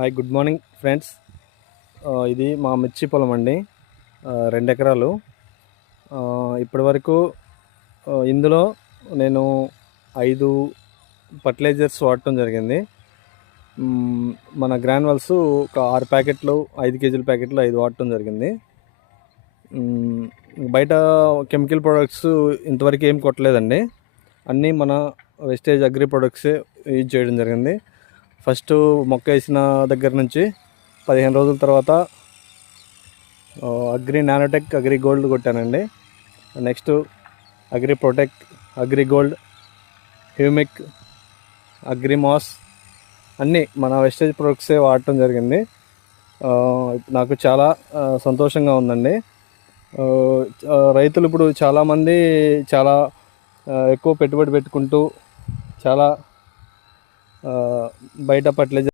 Hi, good morning friends. ఇది మా మిర్చి పొలం అండి. 2 ఎకరాలు. ఇప్పటి వరకు ఇందులో నేను 5 ఫర్టిలైజర్స్ వాడటం జరిగింది. మన గ్రాన్యువల్స్ ఒక 6 ప్యాకెట్లు, 5 కేజీల ప్యాకెట్లు 5 వాడటం జరిగింది. బయట కెమికల్ ప్రొడక్ట్స్ ఇంతవరకు ఏం కొట్టలేదండి. అన్నీ మన వెస్టేజ్ అగ్రి ప్రొడక్ట్సే యూజ్ చేయడం జరిగింది. ఫస్ట్ మొక్క వేసిన దగ్గర నుంచి 15 రోజుల తర్వాత అగ్రి నానోటెక్, అగ్రి గోల్డ్ కొట్టానండి. Next agri protect, agri gold, humic, agri mass అన్నీ మన వెస్టేజ్ ప్రొడక్ట్సే వాడటం జరిగింది. నాకు చాలా సంతోషంగా ఉందండి. రైతులు ఇప్పుడు చాలామంది చాలా ఎక్కువ పెట్టుబడి పెట్టుకుంటూ చాలా బయట ఫర్టిలైజర్